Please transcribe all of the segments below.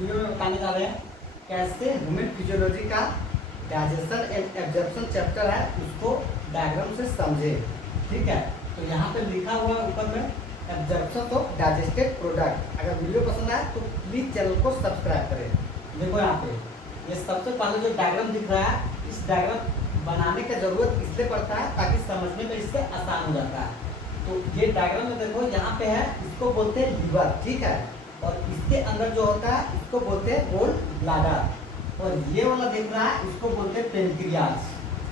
Video में बताने जा रहे हैं कैसे ह्यूमन फिजियोलॉजी का डाइजेशन एंड एब्जॉर्प्शन चैप्टर है उसको डायग्राम से समझे। ठीक है, तो यहाँ पे लिखा हुआ है ऊपर में एब्जॉर्प्शन ऑफ डाइजेस्टेड प्रोडक्ट। अगर वीडियो पसंद आए तो प्लीज चैनल को सब्सक्राइब करें। देखो यहाँ पे ये सबसे पहले जो डायग्राम दिख रहा है, इस डायग्राम बनाने की जरूरत इसलिए पड़ता है ताकि समझने में इससे आसान हो जाता है। तो ये डायग्राम में देखो यहाँ पे है, इसको बोलते हैं लीवर। ठीक है, और इसके अंदर जो होता है इसको बोलते हैं गोल ब्लाडर, और ये वाला देख रहा है इसको बोलते हैं पेनक्रियास,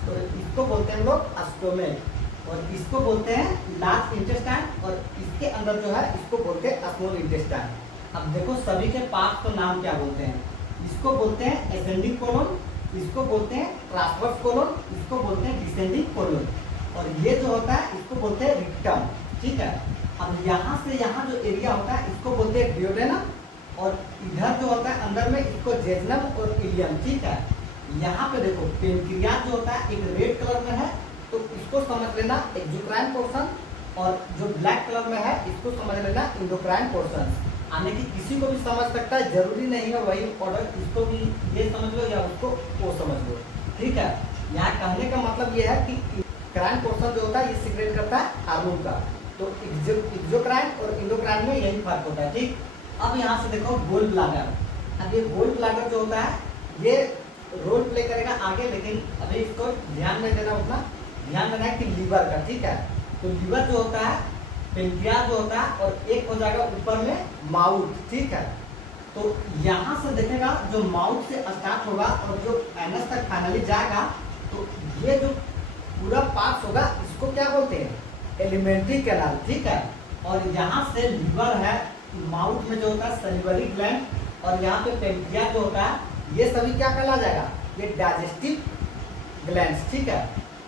तो इसको बोलते हैं हम लोग स्टोमेक, और इसको बोलते हैं लार्ज इंटेस्टाइन, और इसके अंदर जो है इसको बोलते हैं स्मॉल इंटेस्टाइन। अब देखो सभी के पार्ट तो नाम क्या बोलते हैं, इसको बोलते हैं असेंडिंग कोलन, इसको बोलते हैं ट्रांसवर्स कोलन, इसको बोलते हैं डिसेंडिंग कोलन, और ये जो होता है इसको बोलते हैं रिक्टम। ठीक है, अब यहाँ से यहाँ जो एरिया होता है इसको बोलते हैं डियोडेनम, और इधर जो होता है अंदर में इसको जेजनम और इलियम। ठीक है, यहाँ पे देखो पेनक्रियास जो होता है एक रेड कलर में है, तो इसको समझ लेना एक्सोक्राइन पोर्शन, और जो ब्लैक कलर में है इसको समझ लेना एंडोक्राइन पोर्शन। आने की किसी को भी समझ सकता है, जरूरी नहीं है वही ऑर्डर, इसको भी ये समझ लो या उसको वो समझ लो। ठीक है, यहाँ कहने का मतलब ये है कि क्राइन पोर्शन जो होता है ये सिक्रेट करता है हार्मोन का, तो एक्सोक्राइन और एंडोक्राइन में यही फर्क होता है। ठीक, अब यहाँ से देखो गोल ब्लाडर। अब ये गोल ब्लाडर जो होता है ये रोल प्ले करेगा आगे, लेकिन अभी इसको ध्यान नहीं देना, उतना ध्यान देना है कि लीवर का। ठीक है, तो लीवर जो होता है पेनक्रियास जो होता है, और एक हो जाएगा ऊपर में माउथ। ठीक है, तो यहाँ से देखेगा जो माउथ से स्टार्ट होगा और जो एनस तक फाइनली जाएगा, तो ये जो पूरा पार्ट होगा इसको क्या बोलते हैं, एलिमेंट्री कैनाल। ठीक है, और यहाँ से लीवर है, माउथ में जो होता है सैलिवरी ग्लैंड, और यहाँ पे पेनक्रियास जो होता है ये सभी क्या कहला जाएगा, ये डाइजेस्टिव ग्लैंड्स। ठीक है,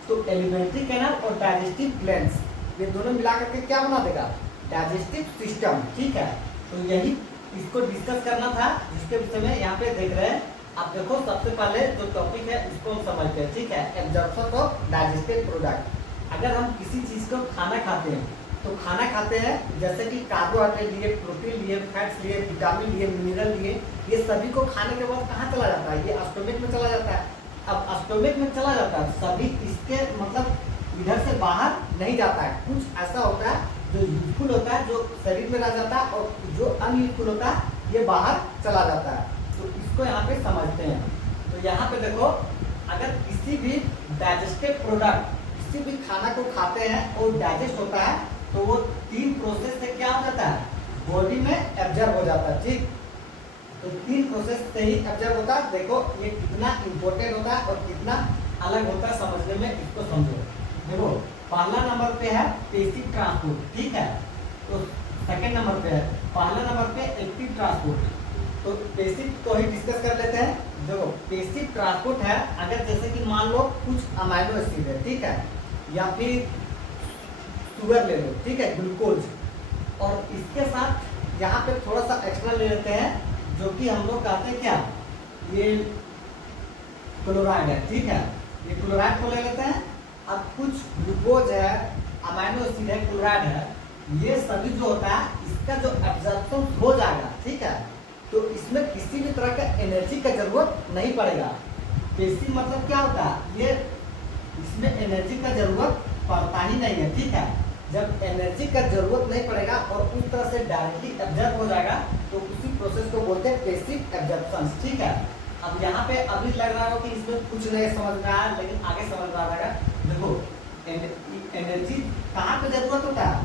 तो एलिमेंट्री कैनाल और डाइजेस्टिव ग्लैंड्स ये दोनों मिला करके क्या बना देगा, डाइजेस्टिव सिस्टम। ठीक है, तो यही इसको डिस्कस करना था, जिसके विषय में यहाँ पे देख रहे हैं। आप देखो सबसे पहले जो टॉपिक है इसको हम समझते हैं। ठीक है, एब्जॉर्प्शन ऑफ डाइजेस्टेड प्रोडक्ट। अगर हम किसी चीज को खाना खाते हैं तो खाना खाते हैं जैसे कि कार्बोहाइड्रेट लिए, प्रोटीन लिए, फैट्स लिए, विटामिन लिए, मिनरल लिए, ये सभी को खाने के बाद कहाँ चला जाता है, ये स्टोमिक में चला जाता है। अब स्टोमिक में चला जाता है सभी, इसके मतलब इधर से बाहर नहीं जाता है। कुछ ऐसा होता है जो यूजफुल होता है जो शरीर में रह जाता है, और जो अनयूजफुल होता है ये बाहर चला जाता है। तो इसको यहाँ पे समझते हैं। तो यहाँ पे देखो अगर किसी भी डाइजेस्टेड प्रोडक्ट, किसी भी खाना को खाते हैं और डाइजेस्ट होता है, तो वो 3 प्रोसेस से क्या हो जाता है, बॉडी में एब्जॉर्ब हो जाता है। ठीक, तो 3 प्रोसेस से ही एब्जॉर्ब होता है। देखो ये कितना इम्पोर्टेंट होता है और कितना अलग होता है समझने में, इसको समझो। देखो पहला नंबर पे है पेसिव ट्रांसपोर्ट। ठीक है, तो सेकंड नंबर पे है, पहला नंबर पे एक्टिव ट्रांसपोर्ट। तो पेसिव को ही डिस्कस कर लेते हैं। देखो पेसिव ट्रांसपोर्ट है, अगर जैसे कि मान लो कुछ अमाइनो एसिड है, ठीक है, या फिर शुगर ले लो, ठीक है, ग्लूकोज, और इसके साथ यहाँ पे थोड़ा सा एक्स्ट्रा ले लेते हैं जो कि हम लोग कहते हैं क्या, ये क्लोराइड है। ठीक है, ये क्लोराइड को ले लेते हैं। अब कुछ ग्लूकोज है, अमाइनो एसिड है, क्लोराइड है, ये सभी जो होता है इसका जो एब्जॉर्प्शन हो जाएगा। ठीक है, तो इसमें किसी भी तरह का एनर्जी का जरूरत नहीं पड़ेगा। पेसिव मतलब क्या होता है, ये इसमें एनर्जी का जरूरत पड़ता ही नहीं है। ठीक है, जब एनर्जी का जरूरत नहीं पड़ेगा और उस तरह से डायरेक्टली एब्जॉर्ब हो जाएगा, तो उसी प्रोसेस को बोलते हैं पेसिव एब्जॉर्प्शन। ठीक है, अब यहाँ पे अभी लग रहा हो कि इसमें कुछ नहीं समझ में आया, लेकिन आगे समझ में आ जाएगा। देखो एनर्जी कहाँ पे जरूरत होता है,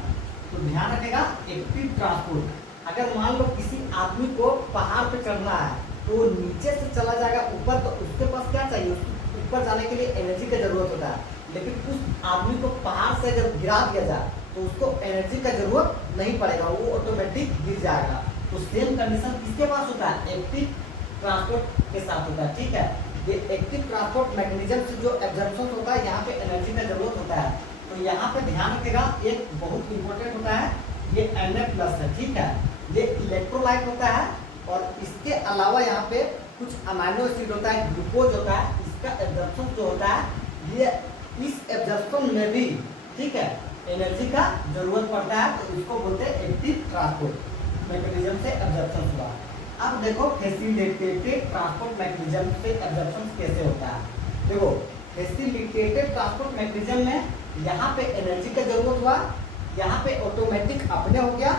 तो ध्यान रखेगा एक्टिव ट्रांसपोर्ट। अगर मान लो किसी आदमी को पहाड़ पे चढ़ना है, तो वो नीचे से चला जाएगा ऊपर, तो उसके पास क्या चाहिए, ऊपर जाने के लिए एनर्जी का जरूरत होता है। लेकिन उस आदमी को पहाड़ से अगर गिरा दिया जाए तो उसको एनर्जी का जरूरत नहीं पड़ेगा, वो ऑटोमेटिक गिर जाएगा। तो सेम कंडीशन किसके पास होता है, एक्टिव ट्रांसपोर्ट के साथ होता है। ठीक है, ये एक्टिव ट्रांसपोर्ट मैकेनिज्म से जो एब्जॉर्प्शन होता है, यहाँ पे एनर्जी का जरूरत होता है। तो यहाँ पे ध्यान रखेगा, एक बहुत इंपॉर्टेंट होता है, ये Na+ है। ठीक है, ये इलेक्ट्रोलाइट होता है, और इसके अलावा यहाँ पे कुछ अमाइनो एसिड होता है, ग्लूकोज होता है, इसका एब्जॉर्प्शन जो होता है ये इस एब्जॉर्प्शन में भी, ठीक है, एनर्जी का जरूरत पड़ता है। तो इसको बोलते हैं एक्टिव ट्रांसपोर्ट मैकेनिज्म से एब्जॉर्प्शन हुआ। अब देखो फैसिलिटेटेड ट्रांसपोर्ट मैकेनिज्म से एब्जॉर्प्शन कैसे होता है। देखो फैसिलिटेटेड ट्रांसपोर्ट मैकेनिज्म में यहाँ पे एनर्जी का जरूरत हुआ, यहाँ पे ऑटोमेटिक अपने हो गया,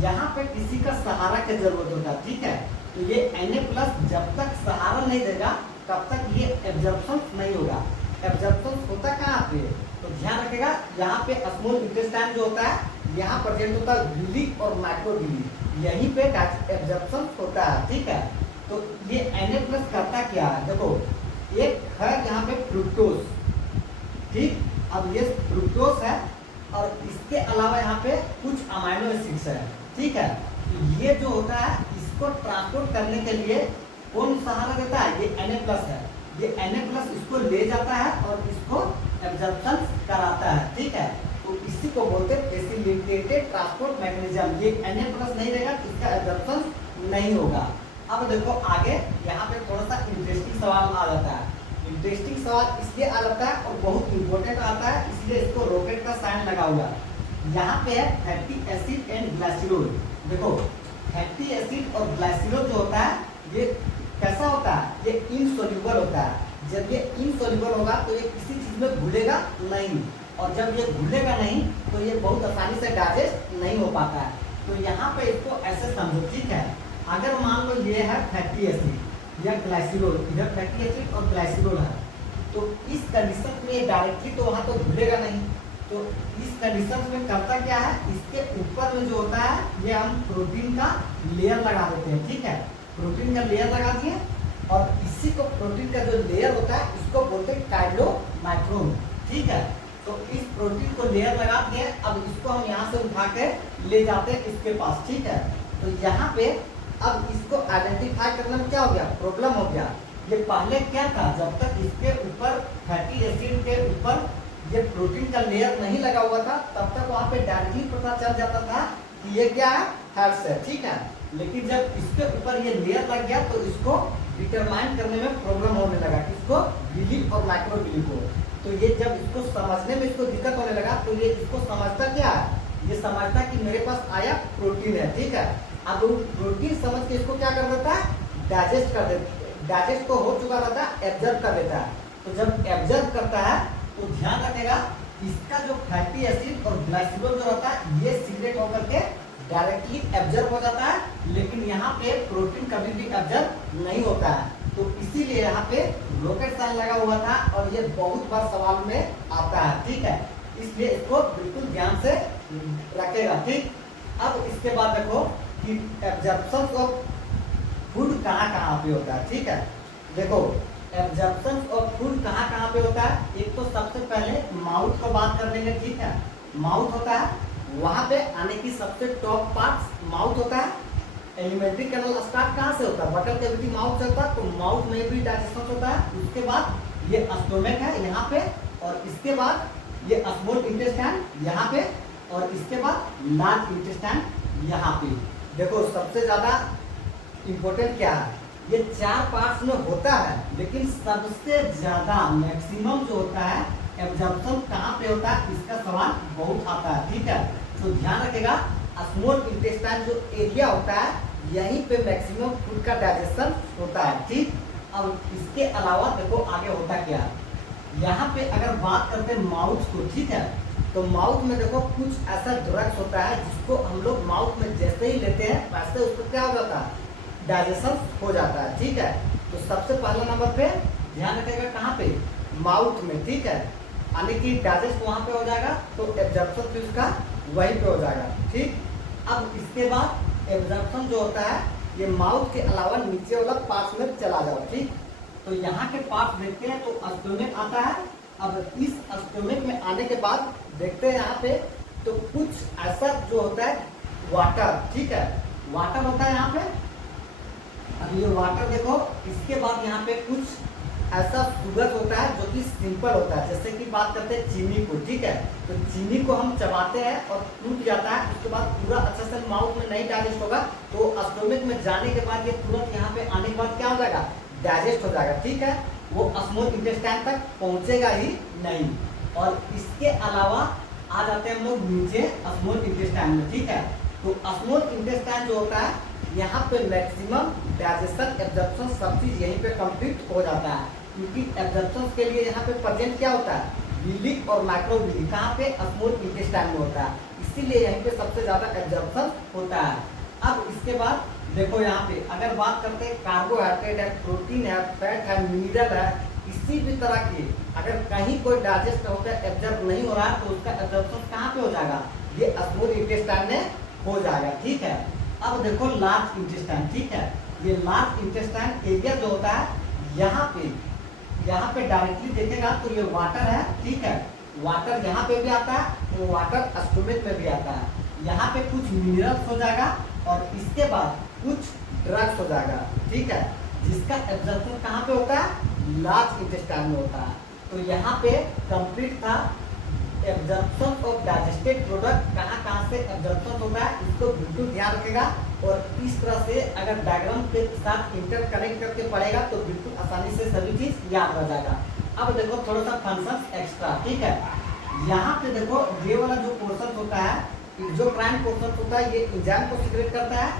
यहाँ पे किसी का सहारा की जरूरत होता है। ठीक है, तो ये Na+ जब तक सहारा नहीं देगा तब तक ये एब्जॉर्प्शन नहीं होगा। एब्जॉर्प्शन होता कहाँ पे, तो ध्यान रखेगा यहाँ पे स्मॉल इंटेस्टाइन जो होता है यहाँ प्रेजेंट होता है विली और माइक्रोविली, यहीं पे एब्जॉर्प्शन होता है। ठीक है, तो ये Na+ करता क्या है, देखो एक है यहाँ पे फ्रुक्टोज, ठीक, अब ये फ्रुक्टोज है और इसके अलावा यहाँ पे कुछ अमाइनो एसिड्स है। ठीक है, तो ये जो होता है इसको ट्रांसपोर्ट करने के लिए कौन सहारा देता है, ये Na+ है। ये Na+ इसको ले जाता है और इसको एब्जॉर्प्शन कराता है। ठीक है, तो इसी को बोलते हैं फैसिलिटेटेड ट्रांसपोर्ट मैकेनिज्म। ये Na+ नहीं रहेगा तो इसका एब्जॉर्प्शन नहीं होगा। अब देखो आगे यहाँ पे थोड़ा सा इंटरेस्टिंग सवाल आ जाता है। इंटरेस्टिंग सवाल इसलिए आ जाता है और बहुत इंपॉर्टेंट आता है, इसलिए इसको रॉकेट का साइन लगा हुआ है। यहाँ पे है फैटी एसिड एंड ग्लाइसरॉल। देखो फैटी एसिड और ग्लाइसरॉल जो होता है ये कैसा होता है, ये इनसोल्यूबल होता है। जब ये इनसोल्यूबल होगा तो ये किसी चीज में घुलेगा नहीं, और जब ये घुलेगा नहीं तो ये बहुत आसानी से डाइजेस्ट नहीं हो पाता है। तो यहाँ पे इसको ऐसे समझो। ठीक है, अगर मान लो ये है फैटी एसिड या ग्लाइसरॉल, इधर फैटी एसिड और ग्लाइसरॉल है, तो इस कंडीशन में डायरेक्टली तो वहाँ तो घुलेगा नहीं। तो इस कंडीशन में करता क्या है, इसके ऊपर में जो होता है ये हम प्रोटीन का लेयर लगा देते हैं। ठीक है, प्रोटीन का लेयर लगा दिए और इसी को प्रोटीन का जो लेयर होता है इसको बोलते हैं काइलोमाइक्रोन। ठीक है, तो इस प्रोटीन को लेयर लगा दिए, अब इसको हम यहाँ से उठा के ले जाते हैं इसके पास। ठीक है, तो यहाँ पे अब इसको आइडेंटिफाई करने में क्या हो गया, प्रॉब्लम हो गया। ये पहले क्या था, जब तक इसके ऊपर फैटी एसिड के ऊपर ये प्रोटीन का लेयर नहीं लगा हुआ था तब तक वहाँ पे डायरेक्टली पता चल जाता था कि ये क्या है, फैट्स है। ठीक है, लेकिन जब इसके ऊपर ये लेयर लग गया तो इसको डिटरमाइन करने में प्रॉब्लम होने लगा, किसको, विली और माइक्रोविली को। तो ये जब इसको समझने में इसको दिक्कत होने लगा तो ये इसको समझता क्या है, ये समझता कि मेरे पास आया प्रोटीन है। ठीक है, अब प्रोटीन समझ के इसको क्या कर देता है, डाइजेस्ट कर देता, डाइजेस्ट को हो चुका रहता है, एब्जॉर्ब कर देता है। तो जब एब्जॉर्ब करता है तो ध्यान रखेगा इसका जो फैटी एसिड और ग्लाइसरॉल जो रहता है ये सीक्रेट होकर के डायरेक्टली एब्जॉर्ब हो जाता है, लेकिन यहाँ पे प्रोटीन कभी भी एब्जॉर्ब नहीं होता है। तो इसीलिए यहाँ पे रॉकेट साइन लगा हुआ था और ये बहुत बार सवाल में आता है। ठीक है, इसलिए इसको बिल्कुल ध्यान से रखेगा। ठीक, अब इसके बाद देखो कि एब्जॉर्प्शन ऑफ फूड कहाँ पे होता है। ठीक है, देखो एब्जॉर्प्शन ऑफ फूड कहाँ पे होता है। एक तो सबसे पहले माउथ को बात कर लेंगे। ठीक है, माउथ होता है, वहाँ पे आने की सबसे टॉप पार्ट माउथ होता है। एलिमेंट्री कैनल स्टार्ट कहाँ से होता है, बटल कैविटी माउथ से होता है, तो माउथ में भी डाइजेशन होता है। उसके बाद ये स्टोमक है यहाँ पे, और इसके बाद ये स्मॉल इंटेस्टाइन यहाँ पे, और इसके बाद लार्ज इंटेस्टाइन यहाँ पे। देखो सबसे ज्यादा इम्पोर्टेंट क्या है, ये 4 पार्ट्स में होता है, लेकिन सबसे ज्यादा मैक्सिमम जो होता है एब्जॉर्प्शन कहाँ पे होता है, इसका सवाल बहुत आता है। ठीक है, तो ध्यान रखेगा स्मॉल इंटेस्टाइन जो एरिया होता है यहीं पे मैक्सिमम फूड का डाइजेशन होता है। ठीक, अब इसके अलावा देखो आगे होता क्या है, यहाँ पे अगर बात करते हैं माउथ को। ठीक है, तो माउथ में देखो कुछ ऐसा ड्रग्स होता है जिसको हम लोग माउथ में जैसे ही लेते हैं वैसे उसको क्या हो जाता है, डाइजेशन हो जाता है। ठीक है, तो सबसे पहला नंबर पे ध्यान रखेगा कहाँ पे, माउथ में। ठीक है, यानी कि डाइजेस्ट वहाँ पे हो जाएगा तो एब्जॉर्प्शन भी उसका वहीं पे हो जाएगा। ठीक, अब इसके बाद एब्जॉर्प्शन जो होता है ये माउथ के अलावा नीचे वाला पार्ट में चला जाओ। ठीक, तो यहाँ के पार्ट देखते हैं तो स्टोमक आता है। अब इस स्टोमक में आने के बाद देखते हैं यहाँ पे तो कुछ ऐसा जो होता है वाटर। ठीक है, वाटर होता है यहाँ पे। अब ये वाटर देखो, इसके बाद यहाँ पे कुछ ऐसा शुगर होता है जो कि सिंपल होता है, जैसे कि बात करते हैं चीनी को। ठीक है, तो चीनी को हम चबाते हैं और टूट जाता है, उसके बाद पूरा अच्छे से माउथ में नहीं डाइजेस्ट होगा, तो स्टोमक में जाने के बाद ये तुरंत यहाँ पे आने के बाद क्या हो जाएगा, डाइजेस्ट हो जाएगा। ठीक है, वो स्मॉल इंटेस्टाइन तक पहुँचेगा ही नहीं। और इसके अलावा आ जाते हैं हम लोग नीचे स्मॉल इंटेस्टाइन में। ठीक है, तो स्मॉल इंटेस्टाइन जो होता है यहाँ पे मैक्सिमम डाइजेशन एब्जॉर्प्शन सब चीज़ यहीं पे कंप्लीट हो जाता है, क्योंकि एब्जॉर्प्शन के लिए यहाँ पे प्रेजेंट क्या होता है, बिलिक और माइक्रोबिलिक कहाँ पे, स्मॉल इंटेस्टाइन में होता है, इसीलिए यहीं पे सबसे ज़्यादा एब्जॉर्प्शन होता है। अब इसके बाद देखो यहाँ पे अगर बात करते हैं कार्बोहाइड्रेट है, प्रोटीन है, फैट है, मिनरल है, किसी भी तरह की अगर कहीं कोई डाइजेस्ट होकर एब्जॉर्ब नहीं हो रहा है तो उसका एब्जॉर्प्शन कहाँ पे हो जाएगा, ये स्मॉल इंटेस्टाइन में हो जाएगा। ठीक है, अब देखो लार्ज इंटेस्टाइन। ठीक है, ये लार्ज इंटेस्टाइन एरिया जो होता है यहाँ पे डायरेक्टली देखेगा तो ये वाटर है। ठीक है, वाटर यहाँ पे भी आता है, तो वाटर स्टोमेक में भी आता है। यहाँ पे कुछ मिनरल्स हो जाएगा और इसके बाद कुछ ड्रग्स हो जाएगा। ठीक है, जिसका एब्जॉर्प्शन कहाँ पे होता है, लार्ज इंटेस्टाइन में होता है। तो यहाँ पे कंप्लीट था एब्जॉर्प्शन ऑफ डाइजेस्टेड प्रोडक्ट, कहाँ से एब्जॉर्प्शन होता है इसको बिल्कुल ध्यान रखेगा, और इस तरह से अगर डायग्राम के साथ इंटरकनेक्ट करके पढ़ेगा तो बिल्कुल आसानी से सभी चीज याद रह जाएगा। अब देखो थोड़ा सा फंक्शन एक्स्ट्रा। ठीक है, यहाँ पे देखो ये वाला जो पोर्शन होता है, एक्सोक्राइन पोर्शन होता है, ये एंजाइम को सीक्रेट करता है,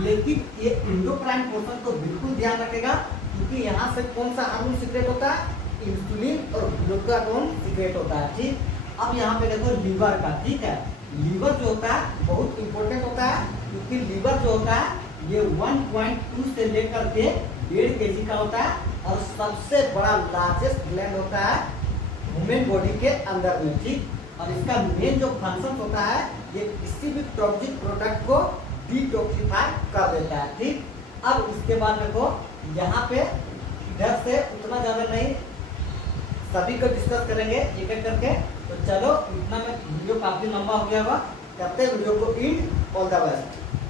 लेकिन ये एंडोक्राइन पोर्शन को बिल्कुल ध्यान रखेगा, क्योंकि यहाँ से कौन सा हार्मोन सीक्रेट होता है, इंसुलिन और ग्लूकागोन सीक्रेट होता है। ठीक, अब यहाँ पे देखो लीवर का। ठीक है, लीवर जो होता है बहुत इंपॉर्टेंट होता है, क्योंकि लीवर जो होता है ये 1.2 से लेकर के 1.5 kg का होता है, और सबसे बड़ा लार्जेस्ट ग्लैंड होता है ह्यूमन बॉडी के अंदर में। ठीक, और इसका मेन जो फंक्शन होता है ये किसी भी टॉक्सिक प्रोडक्ट को डिटॉक्सिफाई कर देता है। ठीक, अब इसके बाद देखो यहाँ पे इधर से उतना ज़्यादा नहीं, सभी को डिस्कस करेंगे एक एक करके। तो चलो इतना में वीडियो काफ़ी लंबा हो गया होगा, करते हैं वीडियो को एंड। All the best.